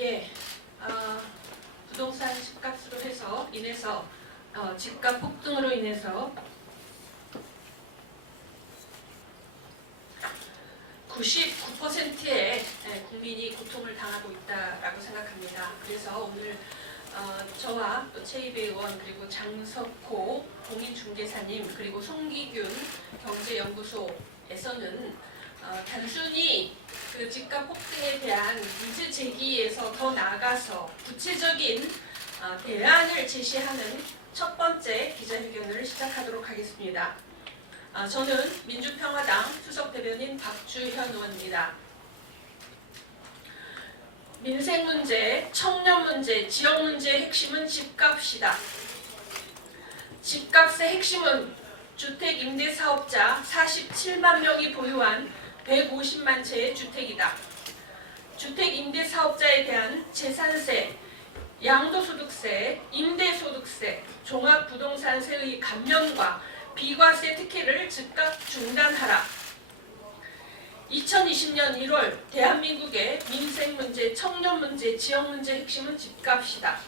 예, 부동산 집값으로 인해서 집값 폭등으로 인해서 99%의 국민이 고통을 당하고 있다라고 생각합니다. 그래서 오늘 저와 또 최이배 의원 그리고 장석호 공인중개사님 그리고 송기균 경제연구소에서는 단순히 그 집값 폭등에 대한 문제 제기에서 더 나아가서 구체적인 대안을 제시하는 첫 번째 기자회견을 시작하도록 하겠습니다. 저는 민주평화당 수석대변인 박주현 의원입니다. 민생 문제, 청년 문제, 지역 문제의 핵심은 집값이다. 집값의 핵심은 주택 임대 사업자 47만 명이 보유한 150만 채의 주택이다. 주택 임대 사업자에 대한 재산세, 양도소득세, 임대소득세, 종합부동산세의 감면과 비과세 특혜를 즉각 중단하라. 2020년 1월 대한민국의 민생 문제, 청년 문제, 지역 문제 핵심은 집값이다.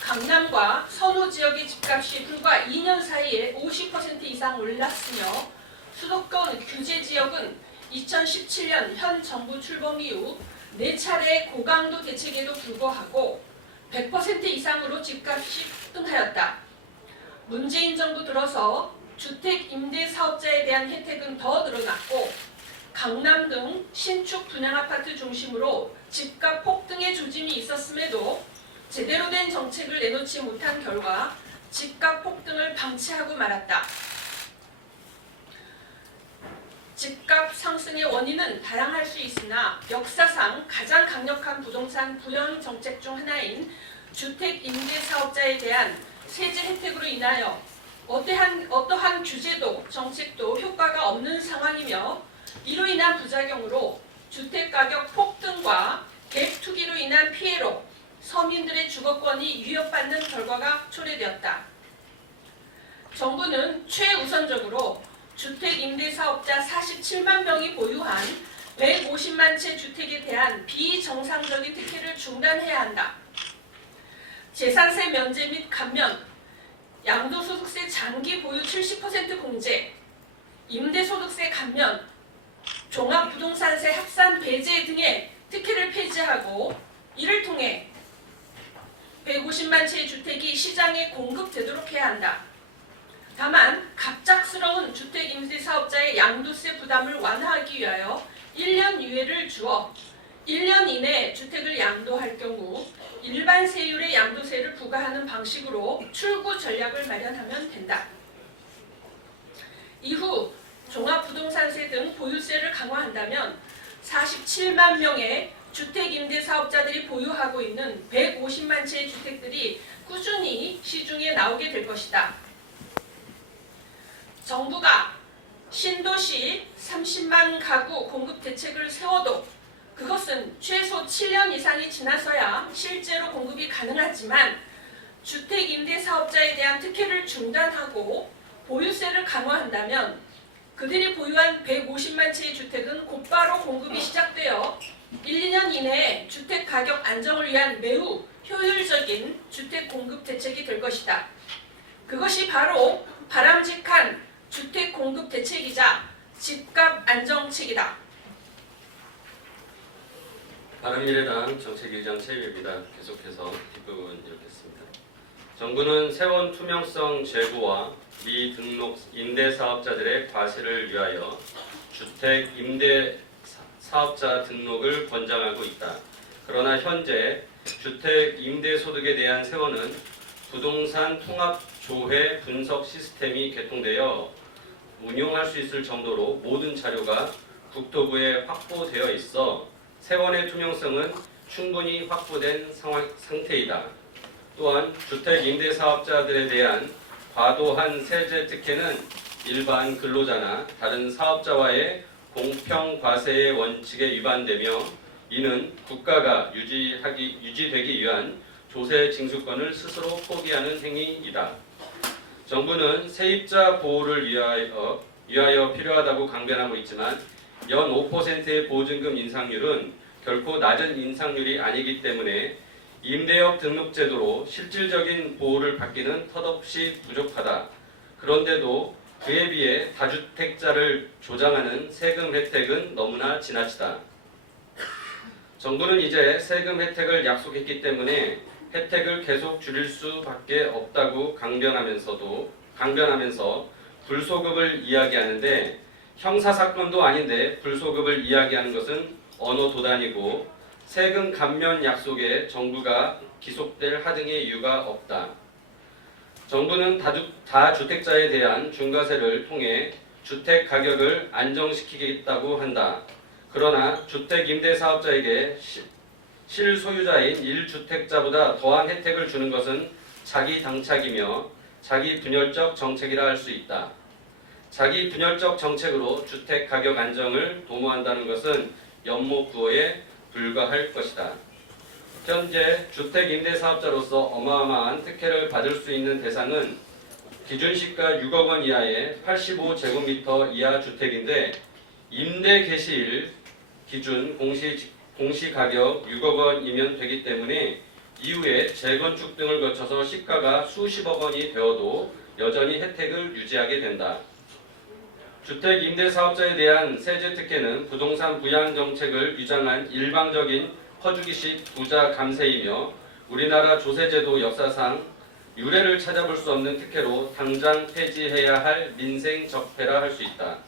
강남과 선호 지역의 집값이 불과 2년 사이에 50% 이상 올랐으며 수도권 규제 지역은 2017년 현 정부 출범 이후 4차례 고강도 대책에도 불구하고 100% 이상으로 집값이 급등하였다. 문재인 정부 들어서 주택 임대 사업자에 대한 혜택은 더 늘어났고 강남 등 신축 분양아파트 중심으로 집값 폭등의 조짐이 있었음에도 제대로 된 정책을 내놓지 못한 결과 집값 폭등을 방치하고 말았다. 집값 상승의 원인은 다양할 수 있으나 역사상 가장 강력한 부동산 부양 정책 중 하나인 주택 임대 사업자에 대한 세제 혜택으로 인하여 어떠한 규제도 정책도 효과가 없는 상황이며 이로 인한 부작용으로 주택가격 폭등과 갭 투기로 인한 피해로 서민들의 주거권이 위협받는 결과가 초래되었다. 정부는 최우선적으로 주택 임대 사업자 47만 명이 보유한 150만 채 주택에 대한 비정상적인 특혜를 중단해야 한다. 재산세 면제 및 감면, 양도소득세 장기 보유 70% 공제, 임대소득세 감면, 종합부동산세 합산 배제 등의 특혜를 폐지하고 이를 통해 150만 채의 주택이 시장에 공급되도록 해야 한다. 다만 갑작스러운 주택 임대 사업자의 양도세 부담을 완화하기 위하여 1년 유예를 주어 1년 이내 주택을 양도할 경우 일반 세율의 양도세를 부과하는 방식으로 출구 전략을 마련하면 된다. 이후 종합부동산세 등 보유세를 강화한다면 47만 명의 주택 임대 사업자들이 보유하고 있는 150만 채의 주택들이 꾸준히 시중에 나오게 될 것이다. 정부가 신도시 30만 가구 공급 대책을 세워도 그것은 최소 7년 이상이 지나서야 실제로 공급이 가능하지만 주택 임대 사업자에 대한 특혜를 중단하고 보유세를 강화한다면 그들이 보유한 150만 채의 주택은 곧바로 공급이 시작되어 1, 2년 이내에 주택 가격 안정을 위한 매우 효율적인 주택 공급 대책이 될 것이다. 그것이 바로 바람직한 주택 공급 대책이자 집값 안정책이다. 바른미래당 정책위의장 최이배입니다. 계속해서 뒷부분 읽겠습니다. 정부는 세원 투명성 제고와 미등록 임대사업자들의 과세를 위하여 주택 임대 사업자 등록을 권장하고 있다. 그러나 현재 주택 임대소득에 대한 세원은 부동산 통합조회 분석 시스템이 개통되어 운용할 수 있을 정도로 모든 자료가 국토부에 확보되어 있어 세원의 투명성은 충분히 확보된 상태이다. 또한 주택 임대 사업자들에 대한 과도한 세제 특혜는 일반 근로자나 다른 사업자와의 공평 과세의 원칙에 위반되며 이는 국가가 유지되기 위한 조세 징수권을 스스로 포기하는 행위이다. 정부는 세입자 보호를 위하여 필요하다고 강변하고 있지만 연 5%의 보증금 인상률은 결코 낮은 인상률이 아니기 때문에 임대업 등록제도로 실질적인 보호를 받기는 턱없이 부족하다. 그런데도 그에 비해 다주택자를 조장하는 세금 혜택은 너무나 지나치다. 정부는 이제 세금 혜택을 약속했기 때문에 혜택을 계속 줄일 수밖에 없다고 강변하면서 불소급을 이야기하는데 형사사건도 아닌데 불소급을 이야기하는 것은 언어 도단이고 세금 감면 약속에 정부가 기속될 하등의 이유가 없다. 정부는 다주택자에 대한 중과세를 통해 주택 가격을 안정시키겠다고 한다. 그러나 주택 임대 사업자에게 실소유자인 1주택자보다 더한 혜택을 주는 것은 자기 당착이며 자기 분열적 정책이라 할 수 있다. 자기 분열적 정책으로 주택 가격 안정을 도모한다는 것은 연못구호에 불과할 것이다. 현재 주택 임대 사업자로서 어마어마한 특혜를 받을 수 있는 대상은 기준시가 6억 원 이하의 85제곱미터 이하 주택인데 임대 개시일 기준 공시 가격 6억 원이면 되기 때문에 이후에 재건축 등을 거쳐서 시가가 수십억 원이 되어도 여전히 혜택을 유지하게 된다. 주택 임대 사업자에 대한 세제 특혜는 부동산 부양 정책을 위장한 일방적인 퍼주기식 부자 감세이며 우리나라 조세제도 역사상 유례를 찾아볼 수 없는 특혜로 당장 폐지해야 할 민생 적폐라 할 수 있다.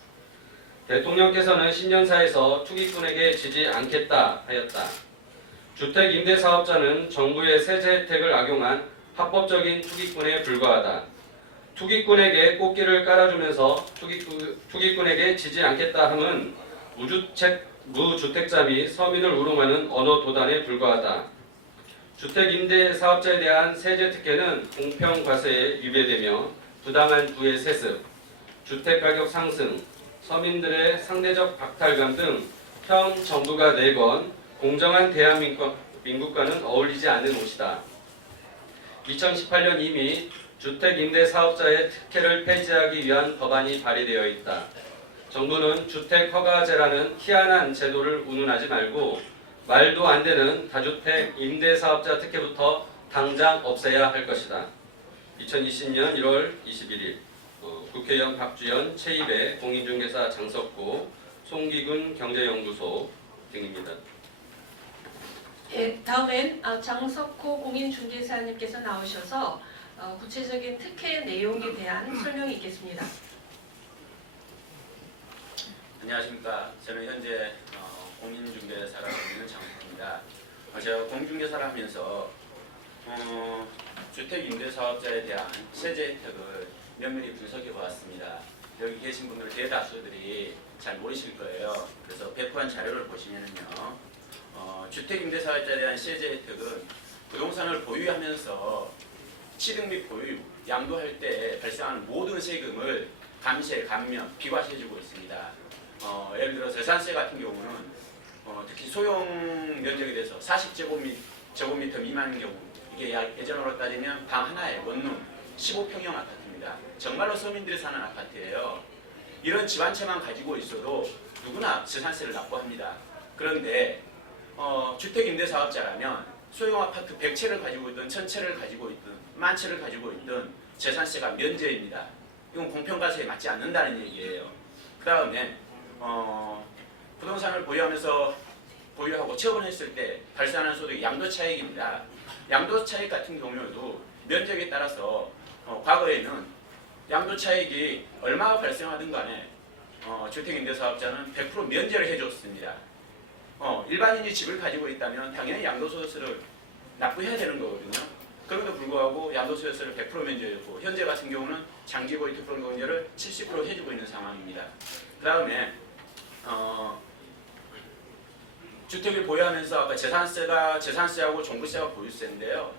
대통령께서는 신년사에서 투기꾼에게 지지 않겠다 하였다. 주택 임대 사업자는 정부의 세제 혜택을 악용한 합법적인 투기꾼에 불과하다. 투기꾼에게 꽃길을 깔아주면서 투기꾼에게 지지 않겠다 함은 무주택자 및 서민을 우롱하는 언어 도단에 불과하다. 주택 임대 사업자에 대한 세제 특혜는 공평 과세에 위배되며 부당한 부의 세습, 주택 가격 상승, 서민들의 상대적 박탈감 등 현 정부가 내건 공정한 대한민국과는 어울리지 않는 옷이다. 2018년 이미 주택 임대 사업자의 특혜를 폐지하기 위한 법안이 발의되어 있다. 정부는 주택 허가제라는 희한한 제도를 운운하지 말고 말도 안 되는 다주택 임대 사업자 특혜부터 당장 없애야 할 것이다. 2020년 1월 21일 국회의원 박주연, 최입의 공인중개사 장석구, 송기군 경제연구소 등입니다. 예, 다음엔 장석호 공인중개사님께서 나오셔서 구체적인 특혜 내용에 대한 설명이 있겠습니다. 안녕하십니까. 저는 현재 공인중개사라고 있는 장석호입니다. 제가 공인중개사를 하면서 주택 임대사업자에 대한 세제 혜택을 면밀히 분석해 보았습니다. 여기 계신 분들 대다수들이 잘 모르실 거예요. 그래서 배포한 자료를 보시면은요, 주택 임대사업자에 대한 세제 혜택은 부동산을 보유하면서 취득 및 보유, 양도할 때 발생하는 모든 세금을 감세, 감면, 비과세해주고 있습니다. 예를 들어 재산세 같은 경우는 특히 소형 면적에 대해서 40제곱미터 미만인 경우, 이게 예전으로 따지면 방 하나에 원룸 15평형 아파트입니다. 정말로 서민들이 사는 아파트예요. 이런 집 한 채만 가지고 있어도 누구나 재산세를 납부합니다. 그런데 주택임대사업자라면 소형 아파트 100채를 가지고 있든 1000채를 가지고 있든 10,000채를 가지고 있든 재산세가 면제입니다. 이건 공평과세에 맞지 않는다는 얘기예요. 그 다음에 부동산을 보유하고 처분했을 때 발생하는 소득이 양도차익입니다. 양도차익 같은 경우에도 면적에 따라서 과거에는 양도차익이 얼마가 발생하든 간에 주택임대사업자는 100% 면제를 해줬습니다. 일반인이 집을 가지고 있다면 당연히 양도소득세를 납부해야 되는 거거든요. 그럼에도 불구하고 양도소득세를 100% 면제해줬고 현재 같은 경우는 장기보유 특별공제를 70% 해주고 있는 상황입니다. 그 다음에 주택을 보유하면서 아까 재산세하고 종부세와 보유세인데요.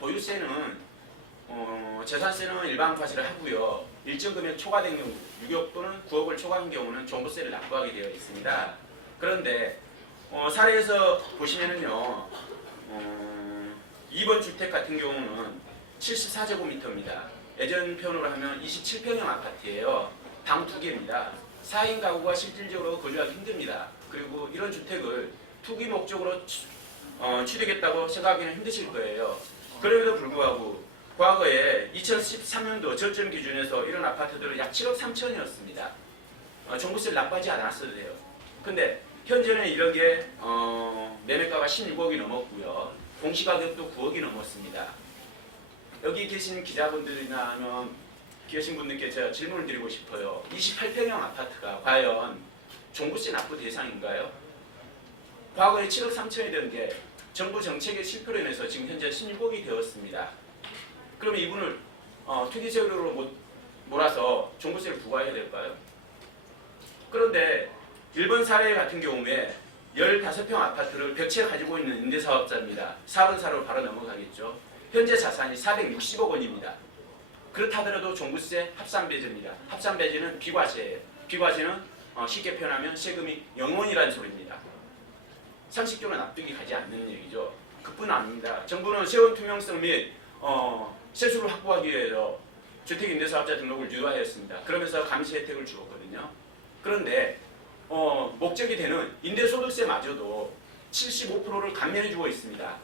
보유세는 재산세는 일반 과세를 하고요. 일정 금액 초과된 경우 6억 또는 9억을 초과한 경우는 종부세를 납부하게 되어 있습니다. 그런데 사례에서 보시면은요, 2번 주택 같은 경우는 74제곱미터입니다. 예전 표현으로 하면 27평형 아파트예요. 방 2개입니다. 4인 가구가 실질적으로 거주하기 힘듭니다. 그리고 이런 주택을 투기 목적으로 취득했다고 생각하기는 힘드실 거예요. 그럼에도 불구하고 과거에 2013년도 저점 기준에서 이런 아파트들은 약 7억 3천이었습니다. 종부세를 납부하지 않았어도 돼요. 근데 현재는 이런 게 매매가가 16억이 넘었고요. 공시가격도 9억이 넘었습니다. 여기 계신 기자분들이나 아니면 계신 분들께 제가 질문을 드리고 싶어요. 28평형 아파트가 과연 종부세 납부 대상인가요? 과거에 7억 3천이 된 게 정부 정책의 실패로 인해서 지금 현재 16억이 되었습니다. 그러면 이분을 투기세율로 몰아서 종부세를 부과해야 될까요? 그런데 일본 사례 같은 경우에 15평 아파트를 벽체 가지고 있는 임대사업자입니다. 4번 사례로 바로 넘어가겠죠. 현재 자산이 460억 원입니다. 그렇다 하더라도 종부세 합산배제입니다. 합산배제는 비과세예요. 비과세는 쉽게 표현하면 세금이 0원이라는 소리입니다. 상식적으로 납득이 가지 않는 얘기죠. 그뿐 아닙니다. 정부는 세원 투명성 및 세수를 확보하기 위해서 주택임대사업자 등록을 유도하였습니다. 그러면서 감세 혜택을 주었거든요. 그런데 목적이 되는 임대소득세마저도 75%를 감면해주고 있습니다.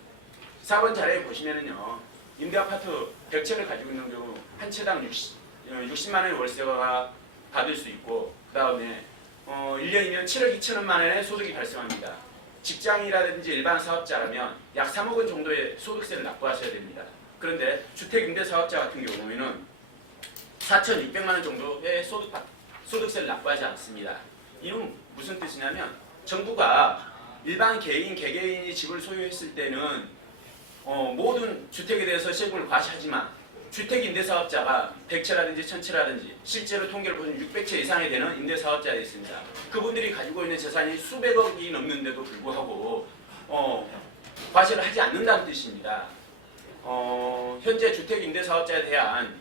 4번 자료에 보시면은요, 임대아파트 벽체를 가지고 있는 경우 한 채당 60만 원의 월세가 받을 수 있고, 그 다음에 1년이면 7억 2천원만 원의 소득이 발생합니다. 직장이라든지 일반 사업자라면 약 3억 원 정도의 소득세를 납부하셔야 됩니다. 그런데 주택임대사업자 같은 경우에는 4,600만 원 정도의 소득세를 납부하지 않습니다. 이는 무슨 뜻이냐면 정부가 일반 개인, 개개인이 집을 소유했을 때는 모든 주택에 대해서 세금을 과세하지만 주택임대사업자가 100채라든지 1000채라든지 실제로 통계를 보면 600채 이상이 되는 임대사업자가 있습니다. 그분들이 가지고 있는 재산이 수백억이 넘는데도 불구하고 과세를 하지 않는다는 뜻입니다. 현재 주택임대사업자에 대한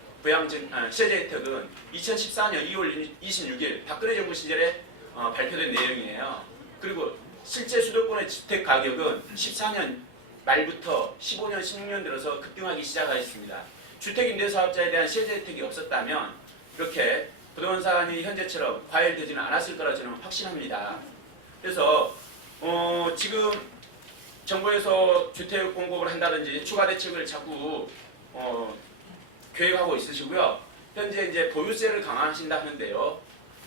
세제 혜택은 2014년 2월 26일 박근혜 정부 시절에 발표된 내용이에요. 그리고 실제 수도권의 주택 가격은 14년 말부터 15년, 16년 들어서 급등하기 시작하였습니다. 주택임대사업자에 대한 세제 혜택이 없었다면 이렇게 부동산이 현재처럼 과열되지는 않았을 거라 저는 확신합니다. 그래서 지금 정부에서 주택 공급을 한다든지 추가 대책을 자꾸 계획하고 있으시고요. 현재 이제 보유세를 강화하신다 하는데요.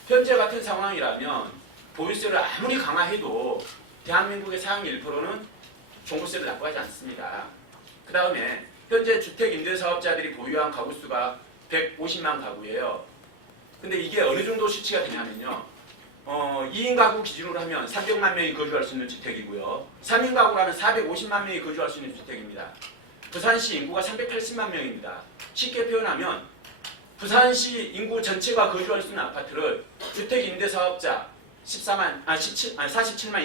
현재 같은 상황이라면 보유세를 아무리 강화해도 대한민국의 상위 1%는 종부세를 납부하지 않습니다. 그 다음에 현재 주택임대사업자들이 보유한 가구 수가 150만 가구예요. 근데 이게 어느 정도 수치가 되냐면요. 2인 가구 기준으로 하면 300만 명이 거주할 수 있는 주택이고요. 3인 가구라면 450만 명이 거주할 수 있는 주택입니다. 부산시 인구가 380만 명입니다. 쉽게 표현하면 부산시 인구 전체가 거주할 수 있는 아파트를 주택임대사업자 47만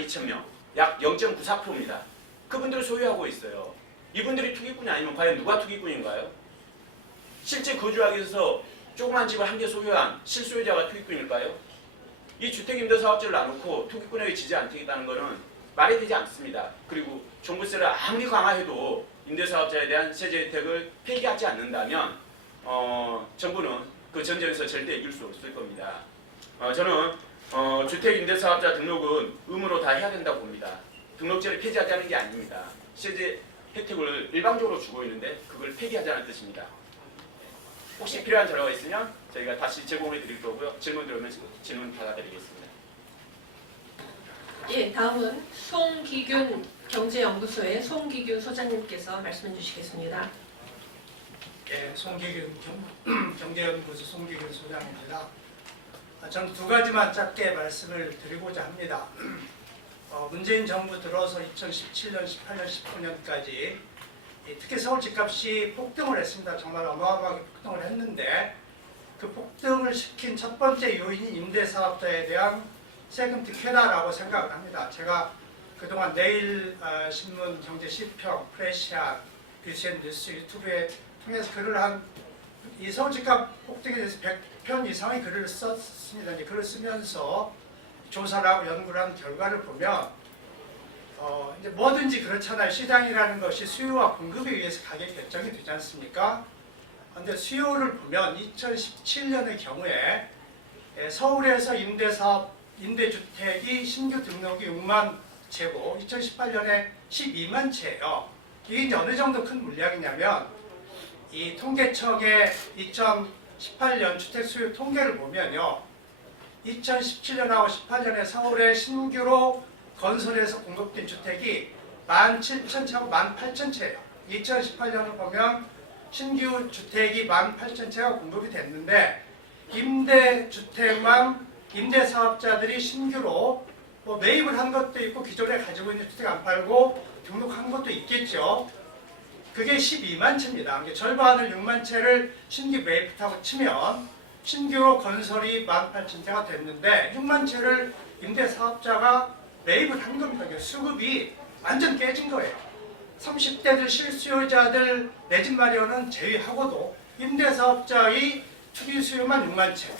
2천 명, 약 0.94%입니다. 그분들을 소유하고 있어요. 이분들이 투기꾼이 아니면 과연 누가 투기꾼인가요? 실제 거주하기 위해서 조그만 집을 한 개 소유한 실소유자가 투기꾼일까요? 이 주택임대사업자를 놔놓고 투기꾼에게 지지 않겠다는 것은 말이 되지 않습니다. 그리고 종부세를 아무리 강화해도 임대사업자에 대한 세제 혜택을 폐기하지 않는다면 정부는 그 전쟁에서 절대 이길 수 없을 겁니다. 저는 주택임대사업자 등록은 의무로 다 해야 된다고 봅니다. 등록제를 폐지하자는 게 아닙니다. 세제 혜택을 일방적으로 주고 있는데 그걸 폐기하자는 뜻입니다. 혹시 필요한 자료가 있으면 저희가 다시 제공해 드릴 거고요. 질문 들어오면 질문 받아드리겠습니다. 예, 다음은 송기균 경제연구소의 송기균 소장님께서 말씀해 주시겠습니다. 예, 송기균 경제연구소 송기균 소장입니다. 저는 두 가지만 짧게 말씀을 드리고자 합니다. 문재인 정부 들어서 2017년, 18년, 19년까지 특히 서울 집값이 폭등을 했습니다. 정말 어마어마하게 폭등을 했는데 그 폭등을 시킨 첫 번째 요인이 임대사업자에 대한 세금 특혜다라고 생각을 합니다. 제가 그동안 내일신문, 경제시평, 프레시안, BCN 뉴스, 유튜브에 통해서 글을 이 서울 집값 폭등에 대해서 100편 이상의 글을 썼습니다. 이제 글을 쓰면서 조사를 하고 연구를 한 결과를 보면 이제 뭐든지 그렇잖아요. 시장이라는 것이 수요와 공급에 의해서 가격이 결정이 되지 않습니까? 그런데 수요를 보면 2017년의 경우에 서울에서 임대주택이 신규 등록이 6만 채고 2018년에 12만 채예요. 이게 이제 어느 정도 큰 물량이냐면 이 통계청의 2018년 주택 수요 통계를 보면요. 2017년하고 18년에 서울에 신규로 건설해서 공급된 주택이 17,000채하고 18,000채예요. 2018년을 보면 신규 주택이 18,000채가 공급이 됐는데 임대주택만 임대사업자들이 신규로 뭐 매입을 한 것도 있고 기존에 가지고 있는 주택 안 팔고 등록한 것도 있겠죠. 그게 12만 채입니다. 절반을 6만 채를 신규 매입하고 치면 신규 건설이 18,000채가 됐는데 6만 채를 임대사업자가 매입을 한 겁니다. 수급이 완전 깨진 거예요. 30대들 실수요자들 내 집 마련은 제외하고도 임대사업자의 투기 수요만 6만 채,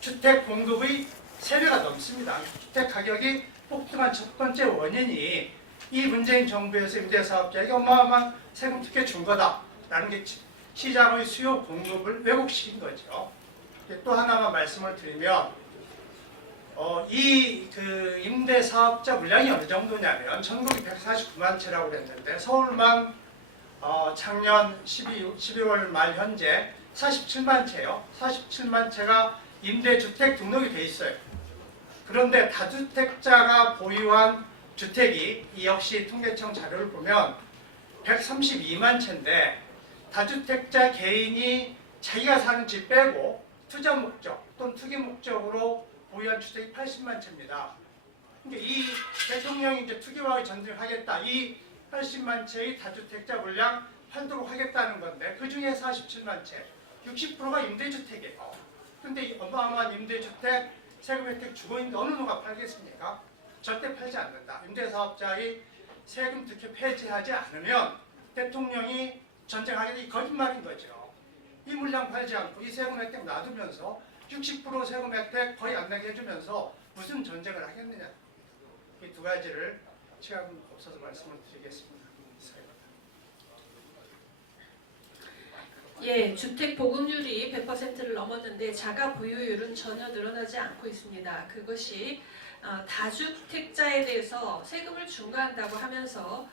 주택 공급의 3배가 넘습니다. 주택 가격이 폭등한 첫 번째 원인이 이 문재인 정부에서 임대사업자에게 어마어마한 세금 특혜 준 거다라는 게 시장의 수요 공급을 왜곡시킨 거죠. 또 하나만 말씀을 드리면 이 임대사업자 물량이 어느 정도냐면 전국이 149만 채라고 그랬는데 서울만 작년 12월 말 현재 47만 채요. 47만 채가 임대주택 등록이 돼 있어요. 그런데 다주택자가 보유한 주택이 이 역시 통계청 자료를 보면 132만 채인데 다주택자 개인이 자기가 사는 집 빼고 투자 목적 또는 투기 목적으로 보유한 주택이 80만 채입니다. 그러니까 이 대통령이 이제 투기와의 전쟁을 하겠다. 이 80만 채의 다주택자 물량 팔도록 하겠다는 건데 그 중에 47만 채, 60%가 임대주택이에요. 근데 이 어마어마한 임대주택 세금 혜택 주고 있는데 어느 누가 팔겠습니까? 절대 팔지 않는다. 임대사업자의 세금 특혜 폐지하지 않으면 대통령이 전쟁하겠다. 이 거짓말인 거죠. 이 물량 팔지 않고 이 세금 혜택 놔두면서 60% 세금 혜택 거의 안 내게 해주면서 무슨 전쟁을 하겠느냐. 이 두 가지를 시간 없어서 말씀을 드리겠습니다. 예, 주택 보급률이 100%를 넘었는데 자가 보유율은 전혀 늘어나지 않고 있습니다. 그것이 다주택자에 대해서 세금을 중과한다고 하면서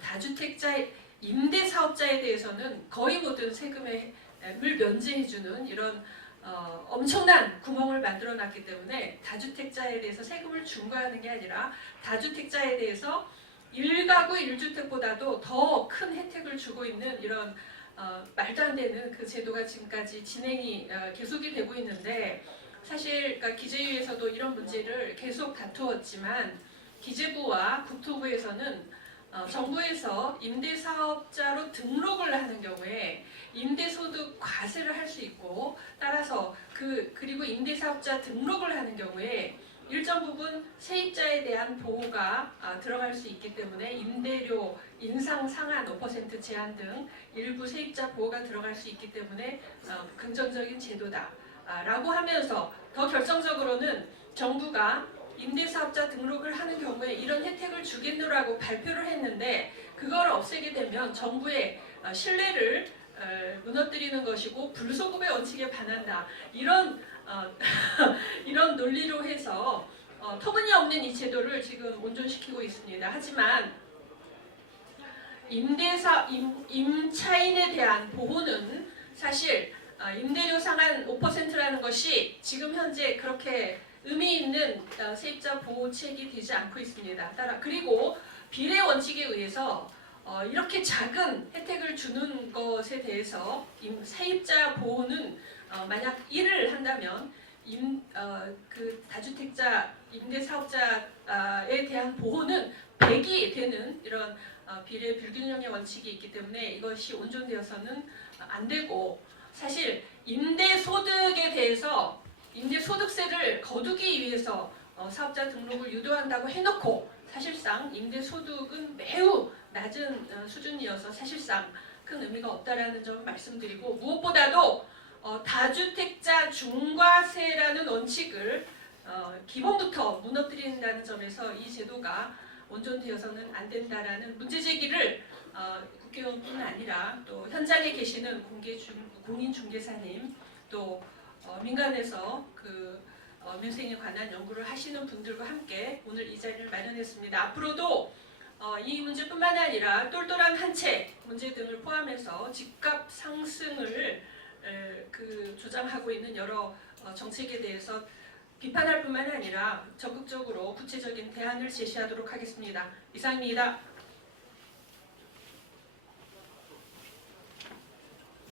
다주택자 임대사업자에 대해서는 거의 모든 세금을 면제해주는 이런 엄청난 구멍을 만들어놨기 때문에 다주택자에 대해서 세금을 중과하는 게 아니라 다주택자에 대해서 1가구 1주택보다도 더 큰 혜택을 주고 있는 이런 말도 안 되는 그 제도가 지금까지 진행이 계속이 되고 있는데 사실 그러니까 기재위에서도 이런 문제를 계속 다투었지만 기재부와 국토부에서는 정부에서 임대사업자로 등록을 하는 경우에 임대소득 과세를 할 수 있고 따라서 그리고 임대사업자 등록을 하는 경우에 일정 부분 세입자에 대한 보호가 들어갈 수 있기 때문에 임대료 인상 상한 5% 제한 등 일부 세입자 보호가 들어갈 수 있기 때문에 긍정적인 제도다 라고 하면서 더 결정적으로는 정부가 임대사업자 등록을 하는 경우에 이런 혜택을 주겠노라고 발표를 했는데 그걸 없애게 되면 정부의 신뢰를 무너뜨리는 것이고 불소급의 원칙에 반한다 이런 이런 논리로 해서 터무니없는 이 제도를 지금 온전시키고 있습니다. 하지만 임차인에 대한 보호는 사실 임대료 상한 5%라는 것이 지금 현재 그렇게 의미 있는 세입자 보호책이 되지 않고 있습니다. 그리고 비례 원칙에 의해서 이렇게 작은 혜택을 주는 것에 대해서 세입자 보호는 만약 1을 한다면 그 다주택자 임대사업자에 대한 보호는 100이 되는 이런 비례 불균형의 원칙이 있기 때문에 이것이 온전되어서는 안 되고 사실 임대소득에 대해서 임대소득세를 거두기 위해서 사업자 등록을 유도한다고 해놓고 사실상 임대소득은 매우 낮은 수준이어서 사실상 큰 의미가 없다라는 점 말씀드리고 무엇보다도 다주택자 중과세라는 원칙을 기본부터 무너뜨린다는 점에서 이 제도가 온전되어서는 안 된다라는 문제 제기를 국회의원뿐 아니라 또 현장에 계시는 공인중개사님 또 민간에서 그 민생에 관한 연구를 하시는 분들과 함께 오늘 이 자리를 마련했습니다. 앞으로도 이 문제뿐만 아니라 똘똘한 한 채 문제 등을 포함해서 집값 상승을 주장하고 있는 여러 정책에 대해서 비판할 뿐만 아니라 적극적으로 구체적인 대안을 제시하도록 하겠습니다. 이상입니다.